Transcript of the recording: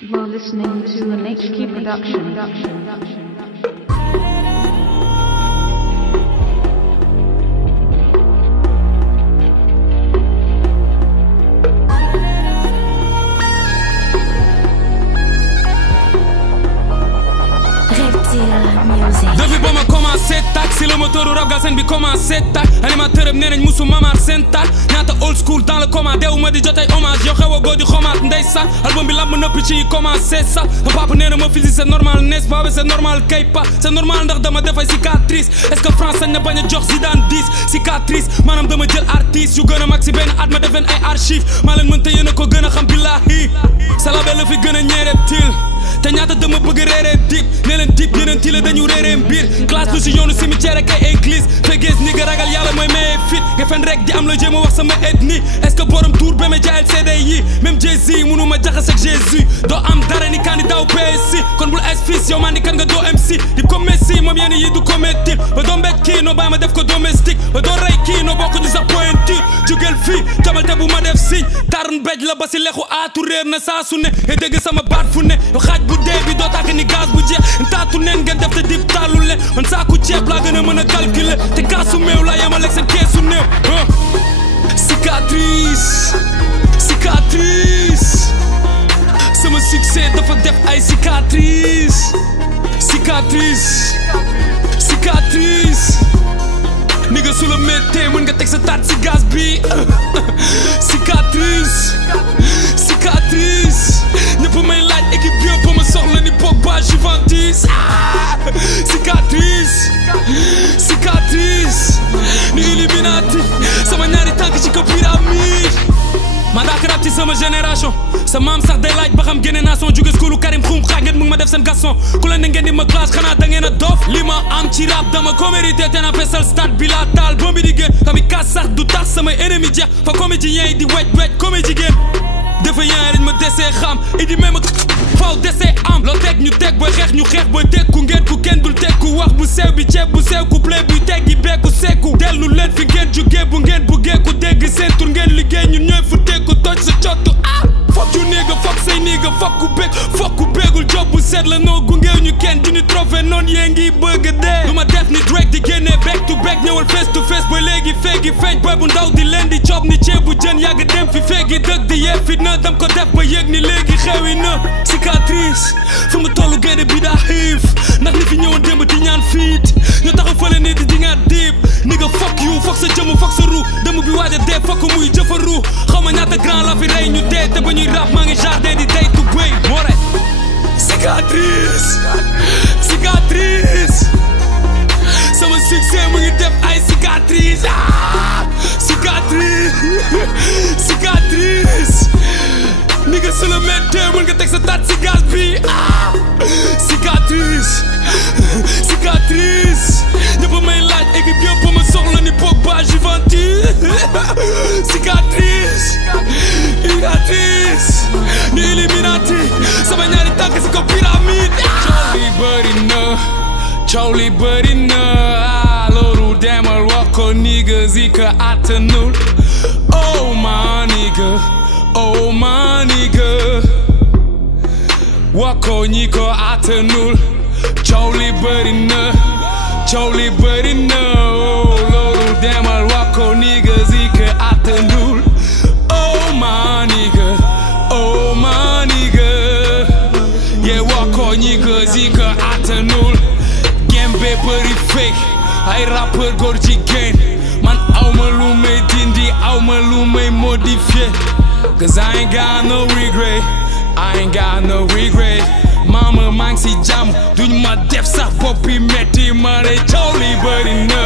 You are listening to an HQ production. Depuis ba ma commencé tak si le moteur rap gal sen bi commencé tak animateur am nenañ musu mamar sen tak ñaata old school dans le coma dew ma di jotay hommage yo xew a góor di xomaat ndeysaan album bi lamb nëpp ci commencé sax ma papa nee na ma fisi c'est normal n'est-ce pas c'est normal kay pas c'est normal ndax dama def ay cicatrice est-ce que France sañ na bañ a jox Zidane 10 cicatrice maanaam dama jël artiste yu gën a mag si benn at ma def leen ay archive maa leen mën te yéen a ko gën a xam billahi sa label la fi gën a ñeereb til te ñaata dama bëgg réeree dip ne leen dip yeneen ti la dañu réeree mbir classe lu si yoonu cimetière ak ay église fegees ni nga ragal yàlla mooy maye fit nga fen rek di am la jéem a wax sama ethnie est-ce que borom tour ba ma jaayal CD yi même Jay-Z mënu ma jaxas ak Jésus doo am dara ni candidat wu PSC kon bul espèce yow man di kan nga doo MC di ko Messi moom yenn yi du ko mettil ba doo mbéj kii noo bàyyi ma def ko domestique ba doo rey kii noo bokk ñu sa pointure jugel fii jamalte bu ma def signe tarn béj la ba si lexu aatu réer na saa su ne e dégg sama baat fu ne bu dee bi doo tàkk ni gaz bu jeex taatu neen ngeen def te dip taalu leen man saaku ceeb laa gën a mën a calculer te kaasu meew laa yemaleeg seen keesu néew cicatrice cicatrice sama succès dafa def ay cicatrice cicatrice cicatrice ni nga su la méttee mën nga teg sa taat si gaz bi cicatrice cicatrice ñëpp may laaj équipe bi yëpp ma soxla ni Pogba Juventus cicatrice cicatrice ni Illuminati sama ñaari tànk ci ko pyramide ma daak rap ci sama génération sa maam sax day laaj ba xam génne naa son jóge schoolu Karim xum xaaj ngeen mu ngi ma def seen garçon ku la ne ngeen di ma classe xanaa da ngeen a dof li ma am ci rap dama ko mérité te na fesal stade bi laa taal bombi di génn kami kaas sax du tax samay ennemi jeex fa comédien yi di wej comédie génn dafa yaa dañ ma desee xam idi même faw desee am loo teg ñu teg booy xeex ñu xeex booy teg ku ngeen ku kenn dul teg ku wax bu sew bi ceeb bu sew ku play buy teg yi beeku seeku dellu leen fi ngeen jógee bu ngeen buggee ku dégg seen tur ngeen liggéey ñun ñooy fu teg ku toj sa cottu fokk yu néega fokk say néega fokk ku béegul job bu seet la noo gungeew ñu kenn du ñu trophée noonu yee ngi bëgg dee du ma def ni Drake di génnee back to back ñëwal face to face booy léegi feegi feeñ booy bu ndaw di leen di job ni ceeb bu jën yàgg dem fi feegi dëgg di yee fit na dam ko def ba yëg ni léegi xewi na cicatrice fu mu tollu gaynde bi daa xiif ndax ni fi ñëwoon démb di ñaan fiit ñu taxaw fële ni di nga diib ni nga fokk yu fokk sa jëmm fokk sa ru dëmm bi waaj a dee fokk muy jëfaru xaw ma ñaata grand la fi rey ñu dee te ba ñuy rap maa ngi jardin di day tu béy moo rey cicatrice cicatrice sama succès mu ngi def ay cicatrice cicatrice cicatrice ni nga su la méttee mën nga teg sa taat si gaz bi cicatrice cicatrice ñëpp may laaj équipe yëpp ma soxla ni Pogba Juventus cicatrice cicatrice ni Illuminati sama ñaari tànk si ko pyramide coow li bëri na loolu demal wax ko nigga yi ka attanul oh my nigga wax ko ñi ko attanul coow li bëri na loolu demal wax ko nigga yi ka attanul oh my nigga yeah wax ko ñi ko yi ka attanul gembe bëri fake ay rappeur góor jigéen man awma lu may dindi awma lu may modifier cause I ain't got no regret mama maa ngi si jàmm duñ ma def sax bopp bi metti ma ne coow li bëri na